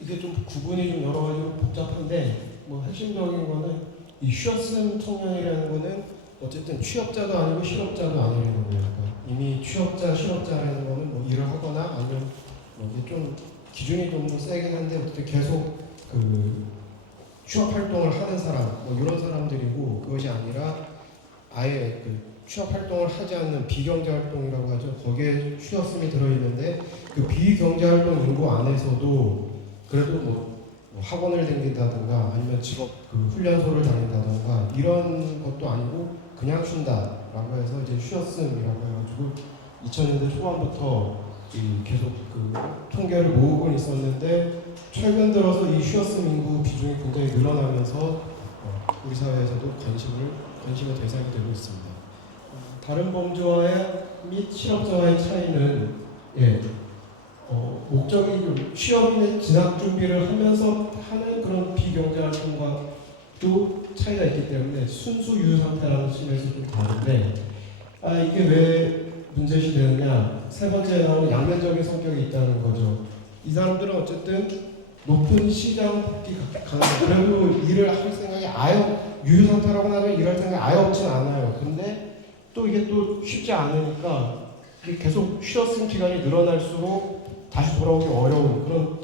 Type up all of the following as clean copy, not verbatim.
이게 좀 구분이 좀 여러 가지로 복잡한데 핵심적인 거는 이 쉬었음 청년이라는 거는 어쨌든 취업자도 아니고 실업자도 아니라는 거예요. 그러니까 이미 취업자, 실업자라는 거는 일을 하거나 아니면 이게 좀 기준이 좀 세긴 한데 어쨌든 계속 그 취업 활동을 하는 사람 이런 사람들이고, 그것이 아니라 아예 그 취업 활동을 하지 않는 비경제 활동이라고 하죠. 거기에 쉬었음이 들어있는데 그 비경제 활동 인구 안에서도 그래도 학원을 다닌다든가 아니면 직업 그 훈련소를 다닌다든가 이런 것도 아니고 그냥 쉰다라고 해서 이제 쉬었음이라고 해가지고 2000년대 초반부터 계속 그 통계를 모으고 있었는데, 최근 들어서 이 쉬었음 인구 비중이 굉장히 늘어나면서 우리 사회에서도 관심의 대상이 되고 있습니다. 다른 범죄와의 및 실업자와의 차이는 목적이 취업이나 진학 준비를 하면서 하는 그런 비경제 활동과도 차이가 있기 때문에 순수 유휴 상태라는 측면에서 좀 다른데, 이게 왜 문제시 되느냐? 세 번째 나오는 양면적인 성격이 있다는 거죠. 이 사람들은 어쨌든 높은 시장 복귀 가능, 그래도 일을 할 생각이 아예 유휴 상태라고 하면 일할 생각이 아예 없진 않아요. 근데 또 이게 또 쉽지 않으니까 계속 쉬었을 기간이 늘어날수록 다시 돌아오기 어려운 그런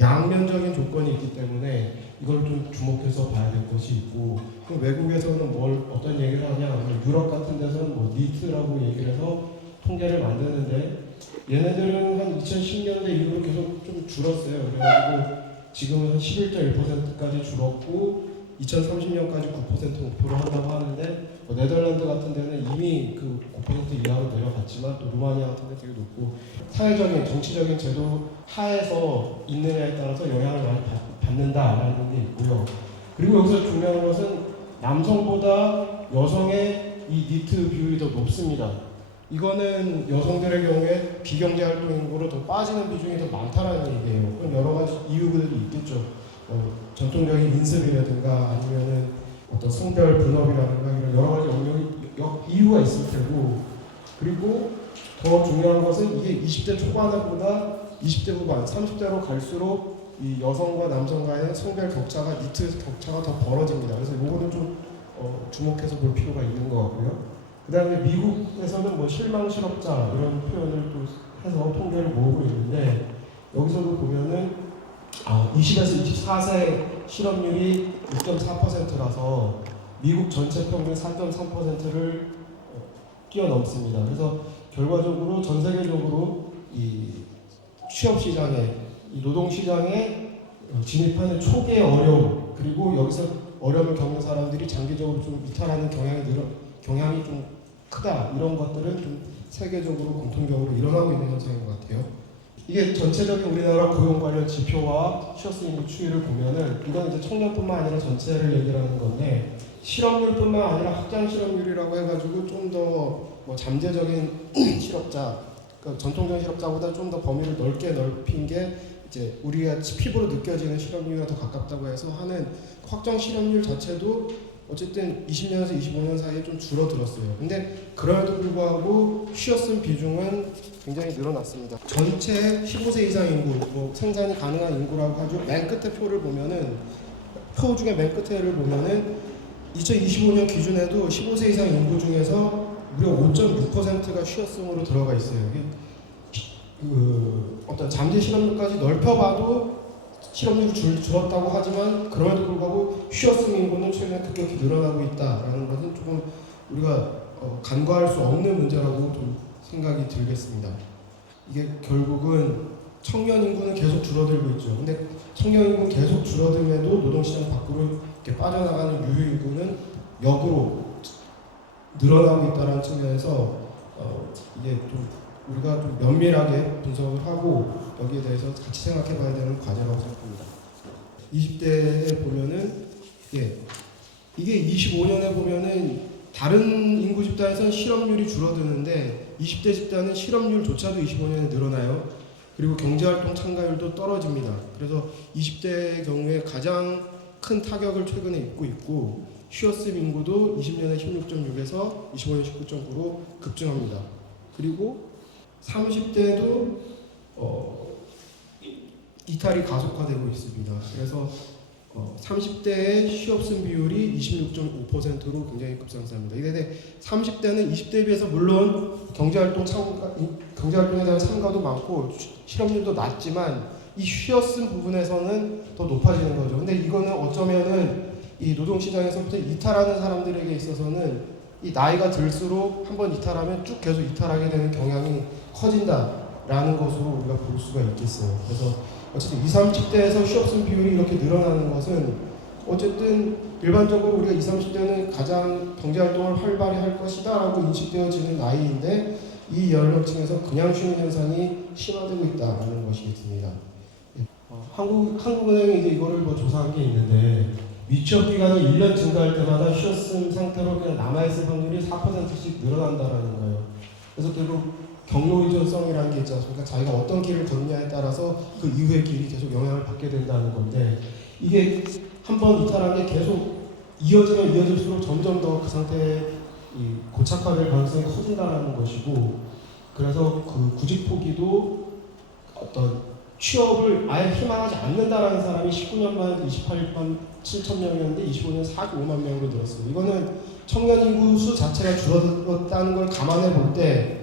양면적인 조건이 있기 때문에 이걸 좀 주목해서 봐야 될 것이 있고, 외국에서는 어떤 얘기를 하냐, 유럽 같은 데서는 니트라고 얘기를 해서 통계를 만드는데, 얘네들은 한 2010년대 이후로 계속 좀 줄었어요. 그래가지고 지금은 한 11.1%까지 줄었고 2030년까지 9% 목표로 한다고 하는데, 네덜란드 같은 데는 이미 그 9% 이하로 내려갔지만 또 루마니아 같은 데 되게 높고, 사회적인 정치적인 제도 하에서 있느냐에 따라서 영향을 많이 받는다라는 게 있고요. 그리고 여기서 중요한 것은 남성보다 여성의 이 니트 비율이 더 높습니다. 이거는 여성들의 경우에 비경제 활동 인구로 더 빠지는 비중이 더 많다라는 얘기예요. 그럼 여러 가지 이유들이 있겠죠. 전통적인 인습이라든가 아니면은 어떤 성별 분업이라든가 이런 여러 가지 이유가 있을 테고, 그리고 더 중요한 것은 이게 20대 초반보다 20대 후반, 30대로 갈수록 이 여성과 남성 간의 성별 격차가, 니트 격차가 더 벌어집니다. 그래서 이거는 좀 주목해서 볼 필요가 있는 것 같고요. 그 다음에 미국에서는 실망 실업자 이런 표현을 또 해서 통계를 모으고 있는데, 여기서도 보면은 20에서 24세 실업률이 6.4%라서 미국 전체 평균 4.3%를 뛰어넘습니다. 그래서 결과적으로 전 세계적으로 이 취업 시장에, 이 노동 시장에 진입하는 초기의 어려움, 그리고 여기서 어려움을 겪는 사람들이 장기적으로 좀 이탈하는 경향이 좀 크다, 이런 것들은 좀 세계적으로 공통적으로 일어나고 있는 현상인 것 같아요. 이게 전체적인 우리나라 고용 관련 지표와 취업수 인구 추이를 보면은, 이건 이제 청년뿐만 아니라 전체를 얘기를 하는 건데, 실업률뿐만 아니라 확장 실업률이라고 해가지고 좀 더 잠재적인 실업자, 그러니까 전통적인 실업자보다 좀 더 범위를 넓게 넓힌 게 이제 우리가 피부로 느껴지는 실업률과 더 가깝다고 해서 하는 확정 실업률 자체도 어쨌든 20년에서 25년 사이에 좀 줄어들었어요. 근데 그럼에도 불구하고 쉬었음 비중은 굉장히 늘어났습니다. 전체 15세 이상 인구, 생산이 가능한 인구라고 하죠. 맨 끝에 표를 보면은, 표 중에 맨 끝에를 보면은 2025년 기준에도 15세 이상 인구 중에서 무려 5.6%가 쉬었음으로 들어가 있어요. 어떤 잠재 실업률까지 넓혀봐도 실업률이 줄었다고 하지만, 그럼에도 불구하고 쉬었음 인구는 최근에 급격히 늘어나고 있다라는 것은 조금 우리가 간과할 수 없는 문제라고 좀 생각이 들겠습니다. 이게 결국은 청년 인구는 계속 줄어들고 있죠. 근데 청년 인구는 계속 줄어들면도 노동시장 밖으로 이렇게 빠져나가는 유휴 인구는 역으로 늘어나고 있다는 측면에서 이게 좀 우리가 좀 면밀하게 분석을 하고 여기에 대해서 같이 생각해 봐야 되는 과제라고 생각합니다. 20대에 보면은 이게 25년에 보면은 다른 인구 집단에서는 실업률이 줄어드는데 20대 집단은 실업률조차도 25년에 늘어나요. 그리고 경제활동 참가율도 떨어집니다. 그래서 20대의 경우에 가장 큰 타격을 최근에 입고 있고, 쉬었음 인구도 20년에 16.6에서 25년 19.9로 급증합니다. 그리고 30대도 이탈이 가속화되고 있습니다. 그래서 30대의 취업승 비율이 26.5%로 굉장히 급상승합니다. 이게 30대는 20대에 비해서 물론 경제활동에 대한 참가도 많고 실업률도 낮지만 이 취업승 부분에서는 더 높아지는 거죠. 근데 이거는 어쩌면은 이 노동시장에서부터 이탈하는 사람들에게 있어서는 이 나이가 들수록 한번 이탈하면 쭉 계속 이탈하게 되는 경향이 커진다라는 것으로 우리가 볼 수가 있겠어요. 그래서 어쨌든 20, 30대에서 취업승 비율이 이렇게 늘어나는 것은 어쨌든 일반적으로 우리가 20, 30대는 가장 경제활동을 활발히 할 것이다 라고 인식되어지는 나이인데 이 연령층에서 그냥 쉬는 현상이 심화되고 있다는 것이 있습니다. 한국은행이 이제 이거를 조사한 게 있는데 미취업 기간이 1년 증가할 때마다 쉬었음 상태로 그냥 남아있을 확률이 4%씩 늘어난다라는 거예요. 그래서 결국 경로 의존성이라는 게 있지 않습니까? 자기가 어떤 길을 걷느냐에 따라서 그 이후의 길이 계속 영향을 받게 된다는 건데 이게 한번 이탈한 게 계속 이어지면 이어질수록 점점 더 그 상태에 고착화될 가능성이 커진다는 것이고 그래서 그 구직 포기도 어떤 취업을 아예 희망하지 않는다라는 사람이 19년 만에 28만 7천 명이었는데 25년 45만 명으로 늘었습니다. 이거는 청년 인구 수 자체가 줄어들었다는 걸 감안해 볼 때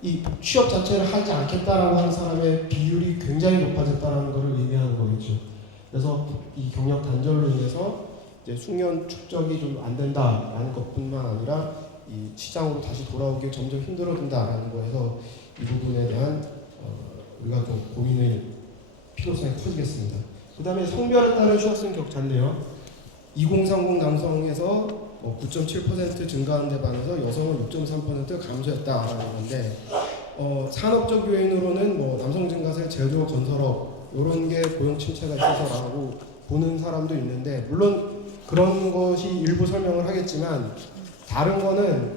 이 취업 자체를 하지 않겠다라고 하는 사람의 비율이 굉장히 높아졌다는 것을 의미하는 거겠죠. 그래서 이 경력 단절로 인해서 이제 숙련 축적이 좀 안 된다라는 것뿐만 아니라 이 시장으로 다시 돌아오기 점점 힘들어진다라는 거에서 이 부분에 대한 우리가 좀 고민의 필요성이 커지겠습니다. 그 다음에 성별에 따른 취업승 격차인데요. 2030 남성에서 9.7% 증가한 데 반해서 여성은 6.3% 감소했다라는 건데 산업적 요인으로는 남성 증가세, 제조, 건설업 이런 게 고용 침체가 있어서라고 보는 사람도 있는데 물론 그런 것이 일부 설명을 하겠지만 다른 거는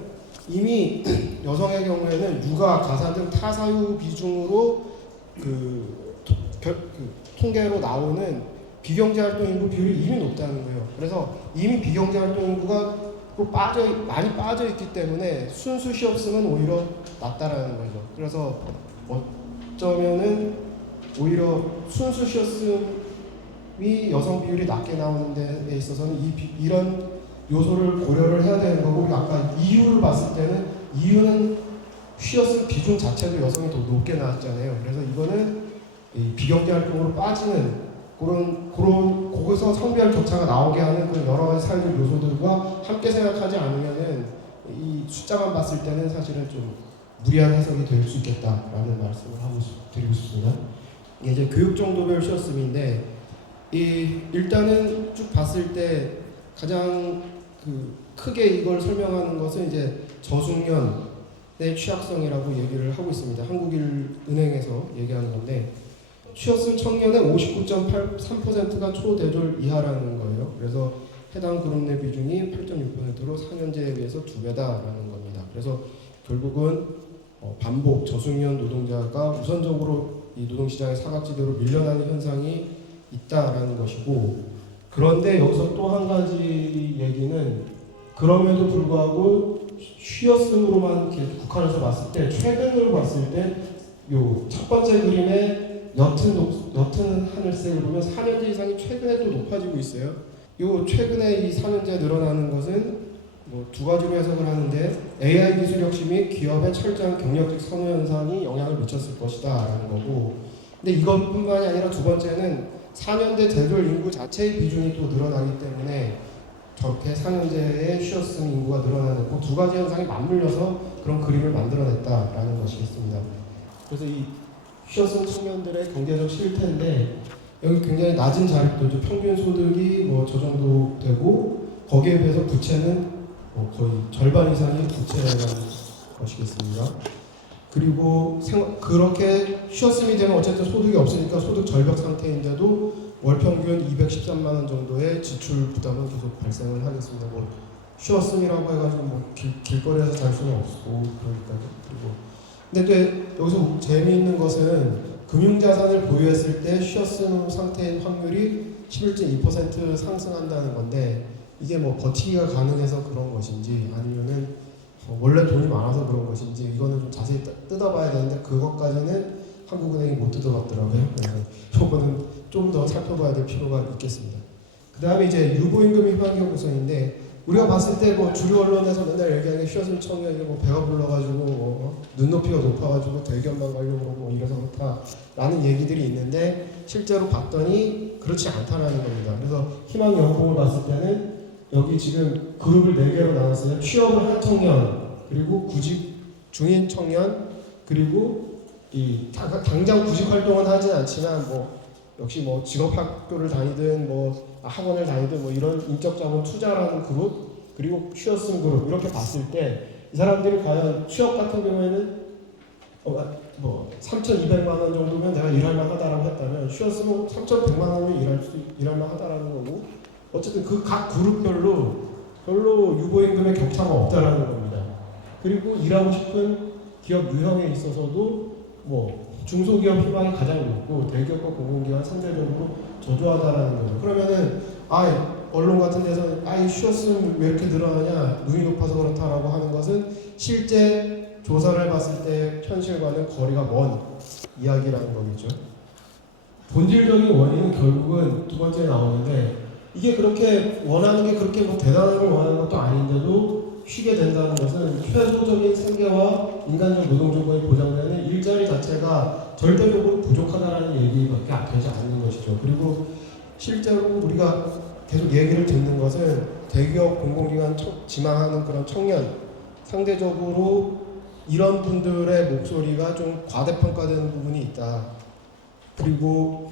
이미 여성의 경우에는 육아, 가사 등 타사유 비중으로 통계로 나오는 비경제활동 인구 비율이 이미 높다는 거예요. 그래서 이미 비경제활동 인구가 많이 빠져 있기 때문에 순수 취업승은 오히려 낮다라는 거죠. 그래서 어쩌면은 오히려 순수 취업승이 여성 비율이 낮게 나오는 데에 있어서는 이런 요소를 고려를 해야 되는 거고 우리가 아까 이유를 봤을 때는 이유는 취업승 비중 자체도 여성이 더 높게 나왔잖아요. 그래서 이거는 비경제활동으로 빠지는 거기서 성별 격차가 나오게 하는 그런 여러 가지 사회적 요소들과 함께 생각하지 않으면은 이 숫자만 봤을 때는 사실은 좀 무리한 해석이 될 수 있겠다라는 말씀을 드리고 싶습니다. 이게 이제 교육 정도별 취업승인데 일단은 쭉 봤을 때 가장 크게 이걸 설명하는 것은 이제 저숙련의 취약성이라고 얘기를 하고 있습니다. 한국은행에서 얘기하는 건데 취업승 청년의 59.3%가 초대졸 이하라는 거예요. 그래서 해당 그룹 내 비중이 8.6%로 4년제에 비해서 2배다라는 겁니다. 그래서 결국은 반복 저숙련 노동자가 우선적으로 이 노동시장의 사각지대로 밀려나는 현상이 있다라는 것이고 그런데 여기서 또 한 가지 얘기는 그럼에도 불구하고 취업승으로만 국한해서 봤을 때 최근으로 봤을 때 요 첫 번째 그림에 옅은 하늘색을 보면 4년제 이상이 최근에 또 높아지고 있어요. 요 최근에 이 4년제 늘어나는 것은 두 가지로 해석을 하는데 AI 기술 혁신 및 기업의 철저한 경력직 선호 현상이 영향을 미쳤을 것이다 라는 거고 근데 이것뿐만이 아니라 두 번째는 4년제 대졸 인구 자체의 비중이 또 늘어나기 때문에 저렇게 4년제의 취업승 인구가 늘어나는 두 가지 현상이 맞물려서 그런 그림을 만들어냈다라는 것이겠습니다. 그래서 이 취업승 청년들의 경제적 실태인데 여기 굉장히 낮은 자립도죠. 평균 소득이 저 정도 되고 거기에 비해서 부채는 거의 절반 이상이 부채라는 것이겠습니다. 그리고 그렇게 취업승이 되면 어쨌든 소득이 없으니까 소득 절벽 상태인데도 월 평균 213만 원 정도의 지출 부담은 계속 발생을 하겠습니다. 취업승이라고 해가지고 길거리에서 잘 수는 없고 그러니까요. 그리고 근데 또 여기서 재미있는 것은 금융자산을 보유했을 때 취업승 상태인 확률이 11.2% 상승한다는 건데 이게 버티기가 가능해서 그런 것인지 아니면은 원래 돈이 많아서 그런 것인지 이거는 좀 자세히 뜯어봐야 되는데 그것까지는 한국은행이 못 뜯어봤더라고요. 그래서 이거는 좀 더 살펴봐야 될 필요가 있겠습니다. 그 다음에 이제 유보임금 희망경 구성인데 우리가 봤을 때 뭐 주류 언론에서 맨날 얘기하는 쉬었으면 청년이 뭐 배가 불러가지고 뭐 눈높이가 높아가지고 대기업만 가려고 뭐 이래서 그렇다라는 얘기들이 있는데 실제로 봤더니 그렇지 않다라는 겁니다. 그래서 희망 연봉을 봤을 때는 여기 지금 그룹을 4개로 나눴어요. 취업을 한 청년, 그리고 구직 중인 청년, 그리고 이 당장 구직 활동은 하진 않지만 뭐 역시 뭐 직업학교를 다니든 뭐 학원을 다니든 뭐 이런 인적자본 투자라는 그룹, 그리고 쉬었음 그룹 이렇게 봤을 때 이 사람들이 과연 취업 같은 경우에는 뭐 3,200만 원 정도면 내가 일할 만하다라고 했다면 쉬었으면 3,100만 원이면 일할 만하다라는 거고, 어쨌든 그 각 그룹별로 별로 유보임금의 격차가 없다라는 겁니다. 그리고 일하고 싶은 기업 유형에 있어서도 뭐 중소기업 희망이 가장 높고 대기업과 공공기관 상대적으로 저조하다라는 거죠. 그러면은 언론 같은 데서는 이 쉬었으면 왜 이렇게 늘어나냐, 눈이 높아서 그렇다라고 하는 것은 실제 조사를 봤을 때 현실과는 거리가 먼 이야기라는 거겠죠. 본질적인 원인은 결국은 두 번째 나오는데, 이게 그렇게 원하는 게 그렇게 뭐 대단한 걸 원하는 것도 아닌데도 쉬게 된다는 것은 최소적인 생계와 인간적 노동 조건이 보장되는 일자리 자체가 절대적으로 부족하다는 얘기밖에 되지 않는 것이죠. 그리고 실제로 우리가 계속 얘기를 듣는 것은 대기업 공공기관 지망하는 그런 청년, 상대적으로 이런 분들의 목소리가 좀 과대평가되는 부분이 있다. 그리고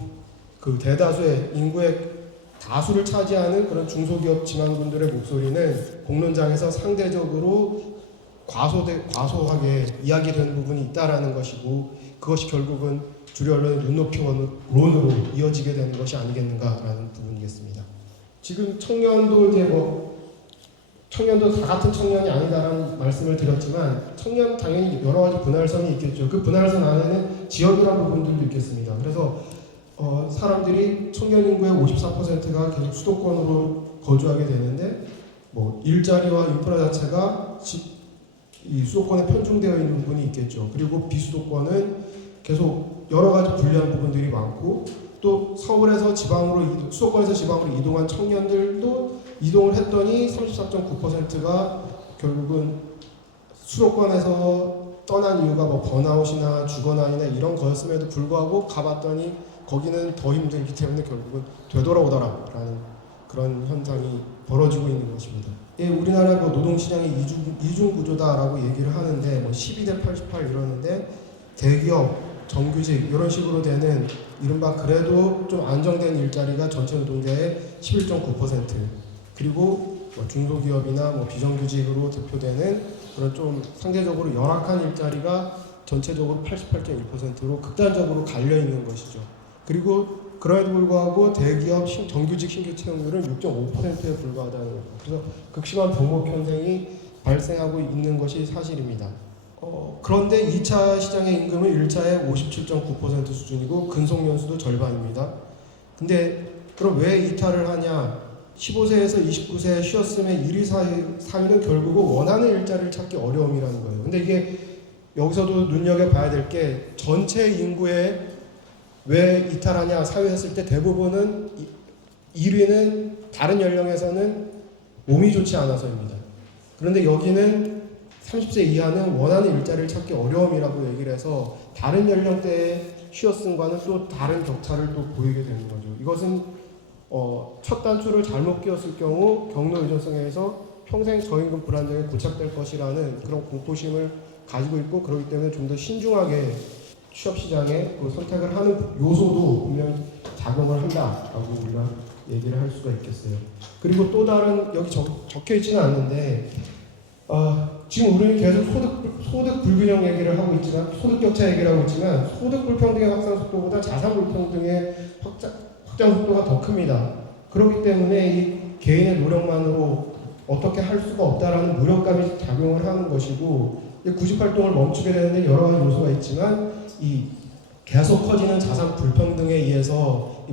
그 대다수의 인구의 다수를 차지하는 그런 중소기업 지망군들의 목소리는 공론장에서 상대적으로 과소하게 이야기되는 부분이 있다라는 것이고, 그것이 결국은 주류 언론의 눈높이론으로 이어지게 되는 것이 아니겠는가라는 부분이겠습니다. 지금 청년도 이제 청년도 다 같은 청년이 아니다라는 말씀을 드렸지만, 청년 당연히 여러 가지 분할선이 있겠죠. 그 분할선 안에는 지역이라는 부분들도 있겠습니다. 그래서 사람들이 청년 인구의 54%가 계속 수도권으로 거주하게 되는데, 뭐 일자리와 인프라 자체가 이 수도권에 편중되어 있는 부분이 있겠죠. 그리고 비수도권은 계속 여러 가지 불리한 부분들이 많고, 또 서울에서 지방으로 수도권에서 지방으로 이동한 청년들도 이동을 했더니 34.9%가 결국은 수도권에서 떠난 이유가 뭐 번아웃이나 주거난이나 이런 거였음에도 불구하고 가봤더니 거기는 더 힘들기 때문에 결국은 되돌아오더라라는 그런 현상이 벌어지고 있는 것입니다. 예, 우리나라 뭐 노동시장의 이중 구조다라고 얘기를 하는데 뭐 12대 88 이러는데, 대기업, 정규직 이런 식으로 되는 이른바 그래도 좀 안정된 일자리가 전체 노동자의 11.9%, 그리고 뭐 중소기업이나 뭐 비정규직으로 대표되는 그런 좀 상대적으로 열악한 일자리가 전체적으로 88.1%로 극단적으로 갈려 있는 것이죠. 그리고 그럼에도 불구하고 대기업 정규직 신규 채용률은 6.5%에 불과하다는 거죠. 그래서 극심한 병목 현상이 발생하고 있는 것이 사실입니다. 그런데 2차 시장의 임금은 1차의 57.9% 수준이고 근속연수도 절반입니다. 근데 그럼 왜 이탈을 하냐? 15세에서 29세에 쉬었음에 1위, 3위는 결국은 원하는 일자리를 찾기 어려움이라는 거예요. 근데 이게 여기서도 눈여겨봐야 될 게, 전체 인구에 왜 이탈하냐 사유했을 때 대부분은 1위는 다른 연령에서는 몸이 좋지 않아서입니다. 그런데 여기는 30세 이하는 원하는 일자리를 찾기 어려움이라고 얘기를 해서 다른 연령대의 쉬었음과는 또 다른 격차를 또 보이게 되는 거죠. 이것은 첫 단추를 잘못 끼웠을 경우 경로 의존성에 의해서 평생 저임금 불안정에 고착될 것이라는 그런 공포심을 가지고 있고, 그렇기 때문에 좀 더 신중하게 취업시장에 선택을 하는 요소도 분명히 작용을 한다라고 우리가 얘기를 할 수가 있겠어요. 그리고 또 다른, 여기 적혀 있지는 않는데, 지금 우리는 계속 소득 불균형 얘기를 하고 있지만, 소득 격차 얘기를 하고 있지만, 소득 불평등의 확산 속도보다 자산 불평등의 확장 속도가 더 큽니다. 그렇기 때문에 이 개인의 노력만으로 어떻게 할 수가 없다라는 무력감이 작용을 하는 것이고, 구직 활동을 멈추게 되는데 여러 가지 요소가 있지만, 이 계속 커지는 자산 불평등에 의해서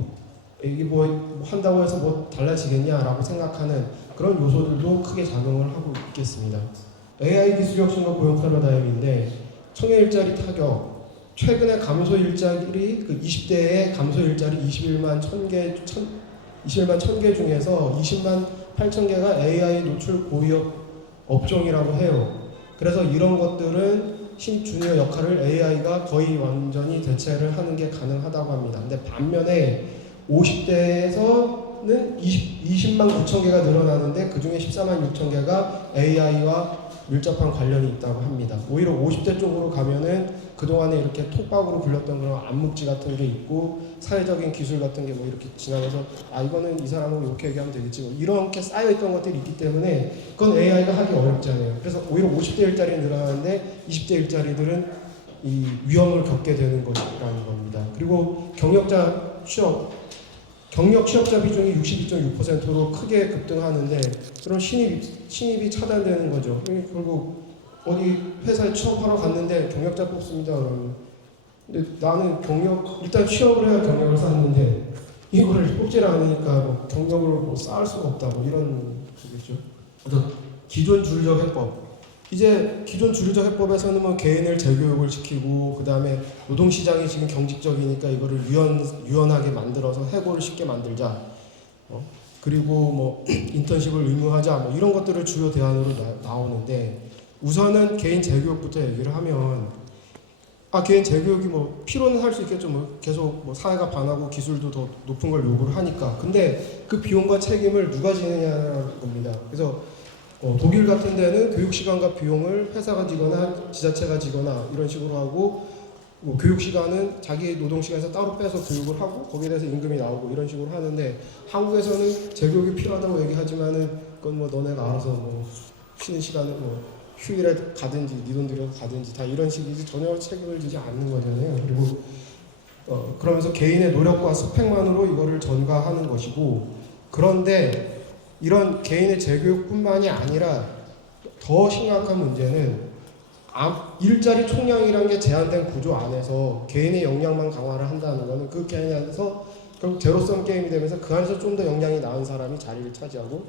이게 뭐 한다고 해서 뭐 달라지겠냐라고 생각하는 그런 요소들도 크게 작용을 하고 있겠습니다. AI 기술 혁신과 고용 패러다임인데, 청년 일자리 타격, 최근에 감소 일자리 그 20대의 감소 일자리 21만 1000개 중에서 20만 8천 개가 AI 노출 고위험 업종이라고 해요. 그래서 이런 것들은 신입 주니어 역할을 AI가 거의 완전히 대체를 하는 게 가능하다고 합니다. 근데 반면에 50대에서는 20만 9천 개가 늘어나는데 그 중에 14만 6천 개가 AI와 밀접한 관련이 있다고 합니다. 오히려 50대 쪽으로 가면은 그동안에 이렇게 톡박으로 불렸던 그런 암묵지 같은 게 있고 사회적인 기술 같은 게 뭐 이렇게 지나가서 아 이거는 이 사람은 이렇게 얘기하면 되겠지 뭐 이렇게 쌓여있던 것들이 있기 때문에 그건 AI가 하기 어렵잖아요. 그래서 오히려 50대 일자리는 늘어나는데 20대 일자리들은 이 위험을 겪게 되는 것이라는 겁니다. 그리고 경력 취업자 비중이 62.6%로 크게 급등하는데 그런 신입이 차단되는 거죠. 결국 어디 회사에 취업하러 갔는데 경력자 뽑습니다. 그러면 근데 나는 일단 취업을 해야 경력을 쌓는데 이거를 뽑질 않으니까 뭐 경력을 뭐 쌓을 수가 없다 뭐 이런 거겠죠. 그래서 기존 주류적 해법 이제 기존 주류적 해법에서는 뭐 개인을 재교육을 시키고 그 다음에 노동시장이 지금 경직적이니까 이거를 유연하게 만들어서 해고를 쉽게 만들자. 그리고 뭐 인턴십을 의무하자. 뭐 이런 것들을 주요 대안으로 나오는데 우선은 개인 재교육부터 얘기를 하면 개인 재교육이 뭐 필요는 할 수 있겠죠. 뭐 계속 뭐 사회가 변하고 기술도 더 높은 걸 요구를 하니까. 근데 그 비용과 책임을 누가 지느냐는 겁니다. 그래서 독일 같은 데는 교육 시간과 비용을 회사가 지거나 지자체가 지거나 이런 식으로 하고 뭐 교육 시간은 자기 노동 시간에서 따로 빼서 교육을 하고 거기에 대해서 임금이 나오고 이런 식으로 하는데 한국에서는 재교육이 필요하다고 얘기하지만은 그건 뭐 너네가 알아서 뭐 쉬는 시간에 뭐 휴일에 가든지 네 돈 들여서 가든지 다 이런 식이지 전혀 책임을 지지 않는 거잖아요. 그리고 그러면서 개인의 노력과 스펙만으로 이거를 전가하는 것이고 그런데 이런 개인의 재교육뿐만이 아니라 더 심각한 문제는 일자리 총량이라는 게 제한된 구조 안에서 개인의 역량만 강화를 한다는 거는 그 개인 안에서 결국 제로섬 게임이 되면서 그 안에서 좀 더 역량이 나은 사람이 자리를 차지하고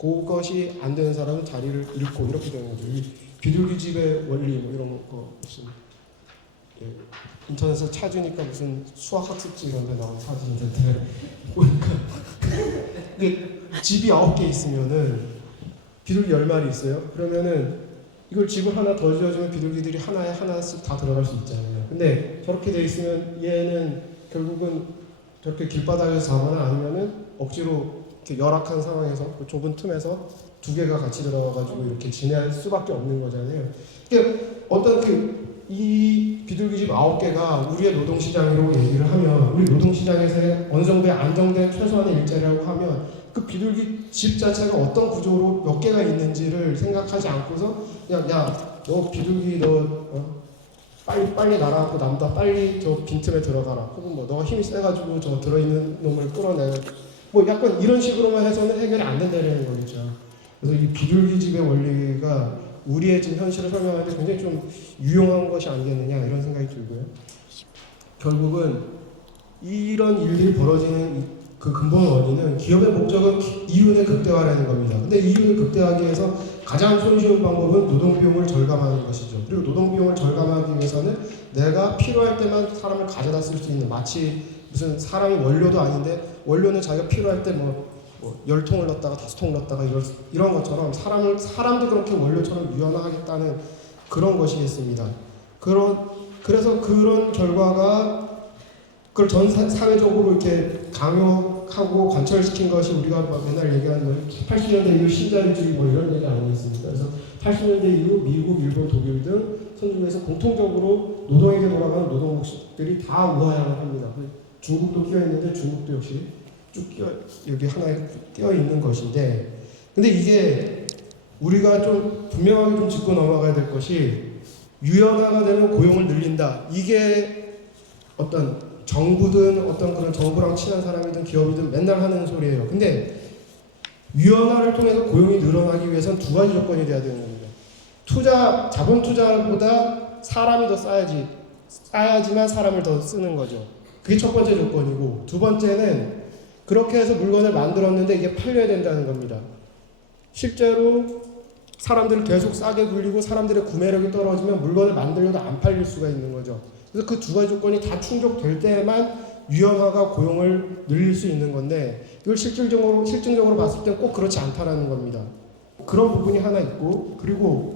그것이 안 되는 사람은 자리를 잃고 이렇게 되는 거죠. 이 비둘기집의 원리 뭐 이런 거 무슨 인터넷에서 찾으니까 무슨 수학학습지 이런 데 나온 사진인데 보니까 근데 집이 9개 있으면은 비둘기 10마리 있어요. 그러면은 이걸 집을 하나 더 지어주면 비둘기들이 하나에 하나씩 다 들어갈 수 있잖아요. 근데 저렇게 돼 있으면 얘는 결국은 저렇게 길바닥에서 자거나 아니면은 억지로 이렇게 열악한 상황에서 그 좁은 틈에서 두 개가 같이 들어가가지고 이렇게 지낼 수밖에 없는 거잖아요. 그러니까 어떤 이 비둘기집 9개가 우리의 노동시장이라고 얘기를 하면 우리 노동시장에서의 어느 정도의 안정된 최소한의 일자리라고 하면 그 비둘기 집 자체가 어떤 구조로 몇 개가 있는지를 생각하지 않고서 그냥 야 너 비둘기 빨리 날아갖고 남다 빨리 저 빈틈에 들어가라 혹은 뭐 너가 힘이 세가지고 저 들어있는 놈을 끌어내 뭐 약간 이런 식으로만 해서는 해결이 안 된다는 거겠죠. 그래서 이 비둘기집의 원리가 우리의 지금 현실을 설명할 때 굉장히 좀 유용한 것이 아니겠느냐 이런 생각이 들고요. 결국은 이런 일들이 벌어지는 그 근본 원인은 기업의 목적은 이윤의 극대화라는 겁니다. 근데 이윤을 극대화하기 위해서 가장 손쉬운 방법은 노동비용을 절감하는 것이죠. 그리고 노동비용을 절감하기 위해서는 내가 필요할 때만 사람을 가져다 쓸 수 있는 마치 무슨 사람이 원료도 아닌데 원료는 자기가 필요할 때 뭐 10통을 넣었다가 5통 넣었다가 이런 것처럼 사람도 그렇게 원료처럼 유연하겠다는 그런 것이겠습니다. 그래서 그런 결과가 그걸 전 사회적으로 이렇게 강요하고 관철시킨 것이 우리가 맨날 얘기하는 거 80년대 이후 신자유주의 뭐 이런 얘기 아니겠습니까? 그래서 80년대 이후 미국, 일본, 독일 등 선진국에서 공통적으로 노동에게 돌아가는 노동 목적들이 다 우하향을 합니다. 중국도 끼어 있는데 중국도 역시 쭉 여기 하나에 끼어 있는 것인데, 근데 이게 우리가 좀 분명하게 좀 짚고 넘어가야 될 것이 유연화가 되면 고용을 늘린다. 이게 어떤 정부든 어떤 그런 정부랑 친한 사람이든 기업이든 맨날 하는 소리예요. 근데 유연화를 통해서 고용이 늘어나기 위해서는 두 가지 조건이 돼야 되는 겁니다. 자본 투자보다 사람이 더 쌓야지만 사람을 더 쓰는 거죠. 그게 첫 번째 조건이고, 두 번째는 그렇게 해서 물건을 만들었는데 이게 팔려야 된다는 겁니다. 실제로 사람들을 계속 싸게 굴리고 사람들의 구매력이 떨어지면 물건을 만들려도 안 팔릴 수가 있는 거죠. 그래서 그 두 가지 조건이 다 충족될 때만 유연화가 고용을 늘릴 수 있는 건데 이걸 실증적으로 봤을 땐 꼭 그렇지 않다라는 겁니다. 그런 부분이 하나 있고, 그리고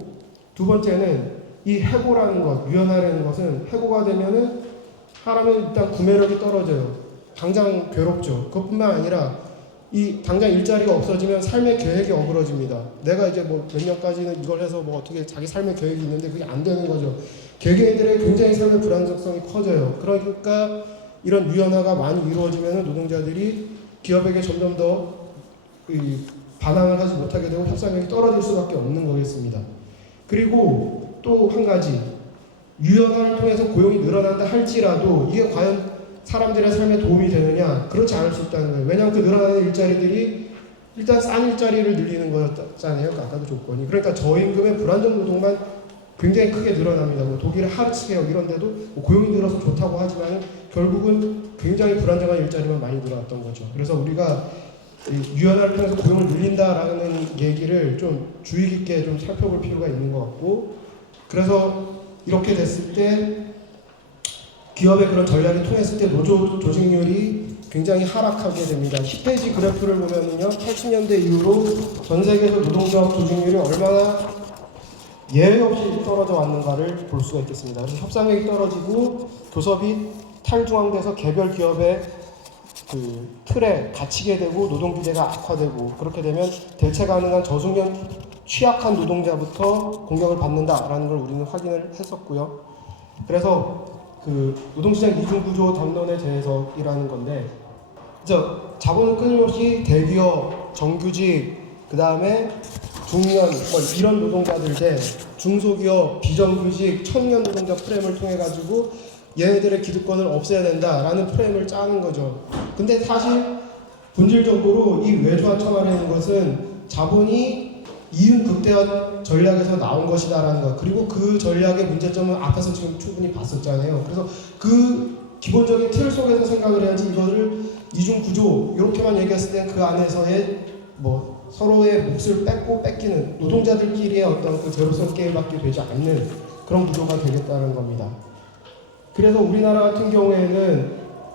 두 번째는 이 해고라는 것, 유연화라는 것은 해고가 되면은 사람은 일단 구매력이 떨어져요. 당장 괴롭죠. 그것뿐만 아니라 이 당장 일자리가 없어지면 삶의 계획이 어그러집니다. 내가 이제 뭐 몇 년까지는 이걸 해서 뭐 어떻게 자기 삶의 계획이 있는데 그게 안 되는 거죠. 개개인들의 굉장히 삶의 불안정성이 커져요. 그러니까 이런 유연화가 많이 이루어지면 노동자들이 기업에게 점점 더 반항을 하지 못하게 되고 협상력이 떨어질 수밖에 없는 거겠습니다. 그리고 또 한 가지, 유연화를 통해서 고용이 늘어난다 할지라도 이게 과연 사람들의 삶에 도움이 되느냐? 그렇지 않을 수 있다는 거예요. 왜냐하면 그 늘어나는 일자리들이 일단 싼 일자리를 늘리는 거였잖아요. 아까도 조건이. 그러니까 저임금의 불안정 노동만 굉장히 크게 늘어납니다. 뭐 독일의 하르츠계열 이런 데도 뭐 고용이 늘어서 좋다고 하지만 결국은 굉장히 불안정한 일자리만 많이 늘어났던 거죠. 그래서 우리가 유연화를 통해서 고용을 늘린다라는 얘기를 좀 주의 깊게 좀 살펴볼 필요가 있는 것 같고, 그래서 이렇게 됐을 때 기업의 그런 전략이 통했을 때 노조 조직률이 굉장히 하락하게 됩니다. 10페이지 그래프를 보면은요, 80년대 이후로 전 세계에서 노동조합 조직률이 얼마나 예외 없이 떨어져 왔는가를 볼 수가 있겠습니다. 그래서 협상력이 떨어지고 교섭이 탈중앙돼서 개별 기업의 그 틀에 갇히게 되고 노동규제가 악화되고, 그렇게 되면 대체 가능한 저숙련 취약한 노동자부터 공격을 받는다라는 걸 우리는 확인을 했었고요. 그래서 그 노동시장 이중구조 담론의 재해석이라는 건데, 자본은 끊임없이 대기업, 정규직, 그 다음에 중년, 이런 노동자들 대 중소기업, 비정규직, 청년 노동자 프레임을 통해 가지고 얘네들의 기득권을 없애야 된다라는 프레임을 짜는 거죠. 근데 사실 본질적으로 이 외주화 처벌이라는 것은 자본이 이윤 극대화 전략에서 나온 것이다라는 것, 그리고 그 전략의 문제점은 앞에서 지금 충분히 봤었잖아요. 그래서 그 기본적인 틀 속에서 생각을 해야지 이거를 이중 구조 이렇게만 얘기했을 때 그 안에서의 뭐 서로의 몫을 뺏기는 노동자들끼리의 어떤 그 제로섬 게임밖에 되지 않는 그런 구조가 되겠다는 겁니다. 그래서 우리나라 같은 경우에는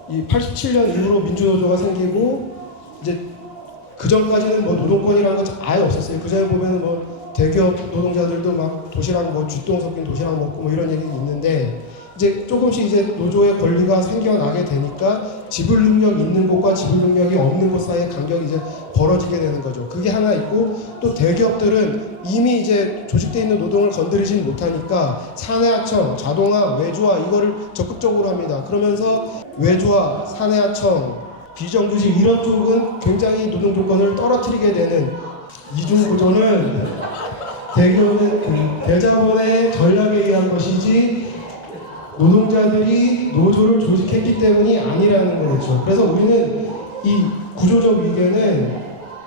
이 87년 이후로 민주노조가 생기고 이제 그 전까지는 뭐 노동권이라는 건 아예 없었어요. 그 전에 보면은 뭐 대기업 노동자들도 막 도시락 뭐 쥐똥 섞인 도시락 먹고 뭐 이런 얘기 있는데, 이제 조금씩 이제 노조의 권리가 생겨나게 되니까 지불 능력 있는 곳과 지불 능력이 없는 곳 사이의 간격이 이제 벌어지게 되는 거죠. 그게 하나 있고, 또 대기업들은 이미 이제 조직되어 있는 노동을 건드리지 못하니까 사내하청, 자동화, 외주화 이거를 적극적으로 합니다. 그러면서 외주화, 사내하청, 비정규직 이런 쪽은 굉장히 노동 조건을 떨어뜨리게 되는 이중구조는 대기업의 대자본의 전략에 의한 것이지 노동자들이 노조를 조직했기 때문이 아니라는 거죠. 그래서 우리는 이 구조적 위계는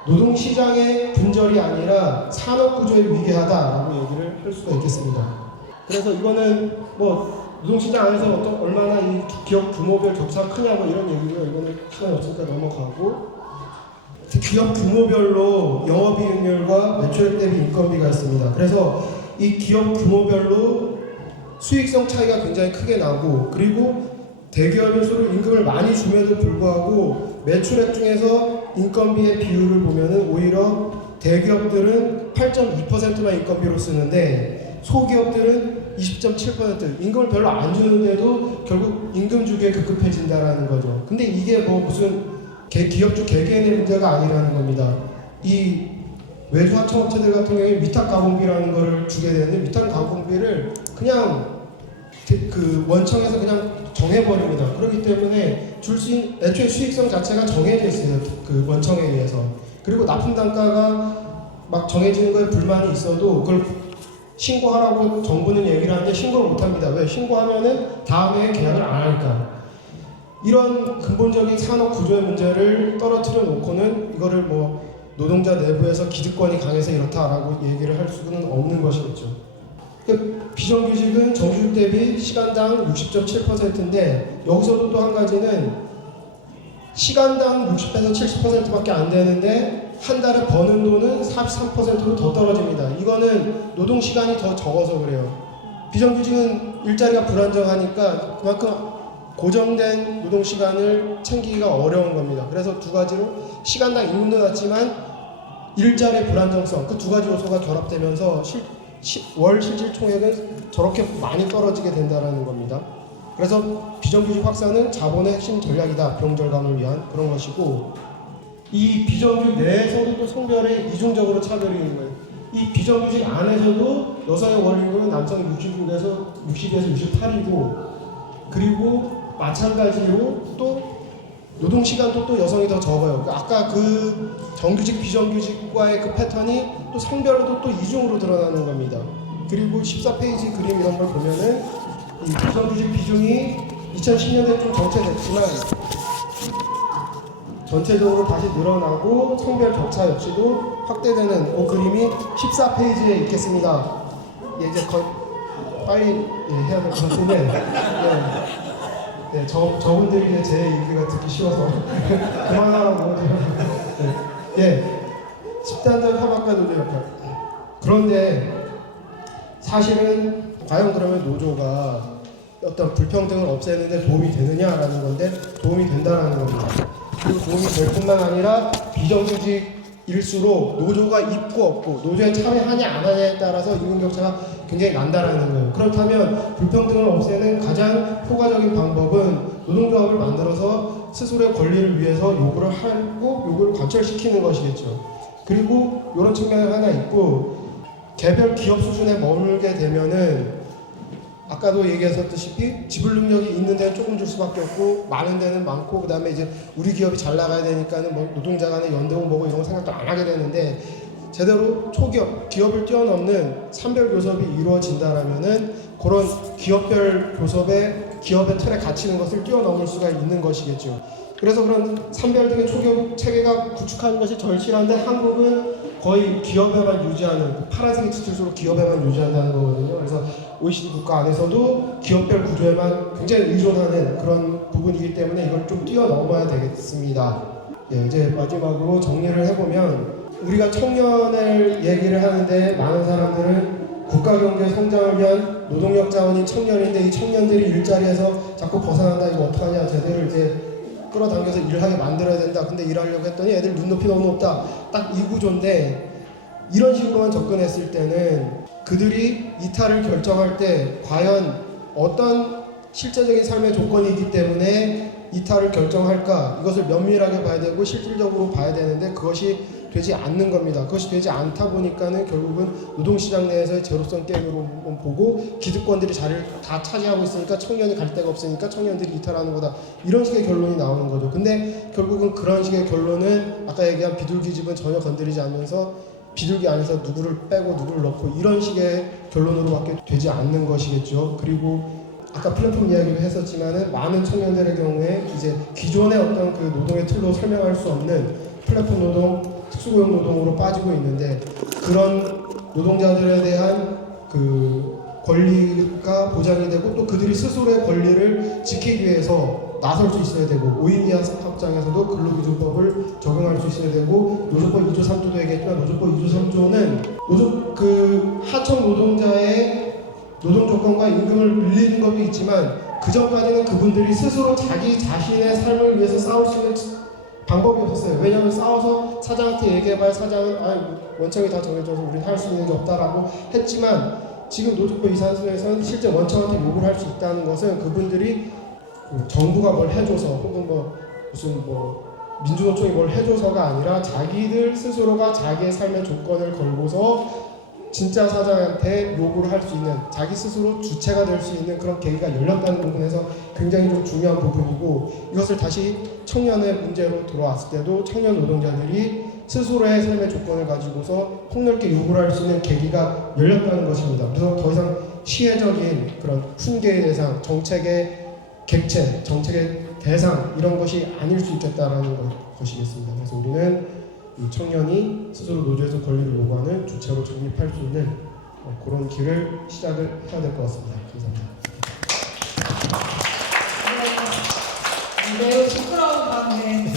노동시장의 분절이 아니라 산업구조의 위계하다라고 얘기를 할 수가 있겠습니다. 그래서 이거는 뭐 노동시장 안에서 얼마나 이 기업 규모별 격차가 크냐 뭐 이런 얘기고요. 이거는 시간이 없으니까 넘어가고, 기업 규모별로 영업이익률과 매출액 대비 인건비가 있습니다. 그래서 이 기업 규모별로 수익성 차이가 굉장히 크게 나고, 그리고 대기업일수록 임금을 많이 줌에도 불구하고 매출액 중에서 인건비의 비율을 보면은 오히려 대기업들은 8.2%만 인건비로 쓰는데 소기업들은 20.7%, 임금을 별로 안 주는데도 결국 임금 주기에 급급해진다라는 거죠. 근데 이게 뭐 무슨 기업주 개개인의 문제가 아니라는 겁니다. 이 외주하청업체들 같은 경우에 위탁 가공비라는 거를 주게 되는데, 위탁 가공비를 그냥 그 원청에서 그냥 정해버립니다. 그렇기 때문에 줄 수 있는 애초에 수익성 자체가 정해져 있어요. 그 원청에 의해서. 그리고 납품 단가가 막 정해지는 거에 불만이 있어도 그걸 신고하라고 정부는 얘기를 하는데 신고를 못합니다. 왜? 신고하면은 다음에 계약을 안 하니까. 이런 근본적인 산업 구조의 문제를 떨어뜨려 놓고는 이거를 뭐 노동자 내부에서 기득권이 강해서 이렇다라고 얘기를 할 수는 없는 것이겠죠. 비정규직은 정규직 대비 시간당 60.7%인데 여기서도 또 한 가지는 시간당 60에서 70%밖에 안 되는데 한 달에 버는 돈은 43%로 더 떨어집니다. 이거는 노동 시간이 더 적어서 그래요. 비정규직은 일자리가 불안정하니까 그만큼 고정된 노동 시간을 챙기기가 어려운 겁니다. 그래서 두 가지로 시간당 임금도 낮지만 일자리의 불안정성, 그 두 가지 요소가 결합되면서 월 실질 총액은 저렇게 많이 떨어지게 된다는 겁니다. 그래서 비정규직 확산은 자본의 핵심 전략이다. 비용 절감을 위한 그런 것이고, 이 비정규직 내에서도 또 성별에 이중적으로 차별이 있는 거예요. 이 비정규직 안에서도 여성의 월임금은 남성이 60에서 68이고, 그리고 마찬가지로 또 노동 시간도 또 여성이 더 적어요. 아까 그 정규직 비정규직과의 그 패턴이 또 성별로도 또 이중으로 드러나는 겁니다. 그리고 14페이지 그림 이런 걸 보면은 이 비정규직 비중이 2010년에 좀 정체됐지만 전체적으로 다시 늘어나고 성별 격차 역시도 확대되는 그 그림이 14페이지에 있겠습니다. 예, 이제 거의 빨리 해야 될 것 같은데 네, 저분들이 이제 제 얘기가 듣기 쉬워서 그만하라고 예, 집단적 협약과 노조 역할. 그런데 사실은 과연 그러면 노조가 어떤 불평등을 없애는데 도움이 되느냐라는 건데 도움이 된다라는 겁니다. 그리고 도움이 될 뿐만 아니라 비정규직일수록 노조가 있고 없고 노조에 참여하냐 안 하냐에 따라서 임금격차가 굉장히 난다라는 거예요. 그렇다면 불평등을 없애는 가장 효과적인 방법은 노동조합을 만들어서 스스로의 권리를 위해서 요구를 하고 요구를 관철시키는 것이겠죠. 그리고 이런 측면이 하나 있고, 개별 기업 수준에 머물게 되면은 아까도 얘기했었다시피 지불 능력이 있는 데는 조금 줄 수밖에 없고 많은 데는 많고, 그 다음에 이제 우리 기업이 잘 나가야 되니까는 뭐 노동자 간의 연대고 뭐고 이런 거 생각도 안 하게 되는데, 제대로 초기업, 기업을 뛰어넘는 산별 교섭이 이루어진다라면은 그런 기업별 교섭에 기업의 틀에 갇히는 것을 뛰어넘을 수가 있는 것이겠죠. 그래서 그런 산별 등의 초기업 체계가 구축하는 것이 절실한데 한국은 거의 기업에만 유지하는, 파란색이 짙을수록 기업에만 유지한다는 거거든요. 그래서 OECD 국가 안에서도 기업별 구조에만 굉장히 의존하는 그런 부분이기 때문에 이걸 좀 뛰어넘어야 되겠습니다. 예, 이제 마지막으로 정리를 해보면, 우리가 청년을 얘기를 하는데 많은 사람들은 국가경제 성장을 위한 노동력 자원인 청년인데, 이 청년들이 일자리에서 자꾸 벗어난다, 이거 어떡하냐, 제대로 이제 끌어당겨서 일하게 만들어야 된다. 근데 일하려고 했더니 애들 눈높이 너무 높다. 딱 이 구조인데, 이런 식으로만 접근했을 때는 그들이 이탈을 결정할 때 과연 어떤 실제적인 삶의 조건이 있기 때문에 이탈을 결정할까, 이것을 면밀하게 봐야 되고 실질적으로 봐야 되는데 그것이 되지 않는 겁니다. 그것이 되지 않다 보니까는 결국은 노동시장 내에서의 제로섬 게임으로 보고, 기득권들이 자리를 다 차지하고 있으니까 청년이 갈 데가 없으니까 청년들이 이탈하는 거다, 이런 식의 결론이 나오는 거죠. 근데 결국은 그런 식의 결론은 아까 얘기한 비둘기집은 전혀 건드리지 않으면서 비둘기 안에서 누구를 빼고 누구를 넣고 이런 식의 결론으로밖에 되지 않는 것이겠죠. 그리고 아까 플랫폼 이야기를 했었지만은 많은 청년들의 경우에 이제 기존의 어떤 그 노동의 틀로 설명할 수 없는 플랫폼 노동, 특수고용 노동으로 빠지고 있는데, 그런 노동자들에 대한 그 권리가 보장이 되고 또 그들이 스스로의 권리를 지키기 위해서 나설 수 있어야 되고, 5인 이하 합장에서도 근로기준법을 적용할 수 있어야 되고, 노조법 2조 3조도 얘기했지만 노조법 2조 3조는 그 하청 노동자의 노동 조건과 임금을 늘리는 것도 있지만 그 전까지는 그분들이 스스로 자기 자신의 삶을 위해서 싸울 수 있는 방법이 없었어요. 왜냐하면 싸워서 사장한테 얘기해봐야 사장은 원청이 다 정해져서 우리는 할 수 있는 게 없다라고 했지만, 지금 노조법 2사조에서는 실제 원청한테 요구를 할 수 있다는 것은 그분들이 정부가 뭘 해줘서 혹은 무슨 민주노총이 뭘 해줘서가 아니라 자기들 스스로가 자기의 삶의 조건을 걸고서 진짜 사장한테 요구를 할 수 있는, 자기 스스로 주체가 될 수 있는 그런 계기가 열렸다는 부분에서 굉장히 좀 중요한 부분이고, 이것을 다시 청년의 문제로 들어왔을 때도 청년 노동자들이 스스로의 삶의 조건을 가지고서 폭넓게 요구를 할 수 있는 계기가 열렸다는 것입니다. 그래서 더 이상 시혜적인 그런 훈계의 대상, 정책의 객체, 정책의 대상, 이런 것이 아닐 수 있겠다라는 것이겠습니다. 그래서 우리는 이 청년이 스스로 노조에서 권리를 요구하는 주체로 정립할 수 있는 그런 길을 시작을 해야 될 것 같습니다. 감사합니다. 매우 시끄러운 가운데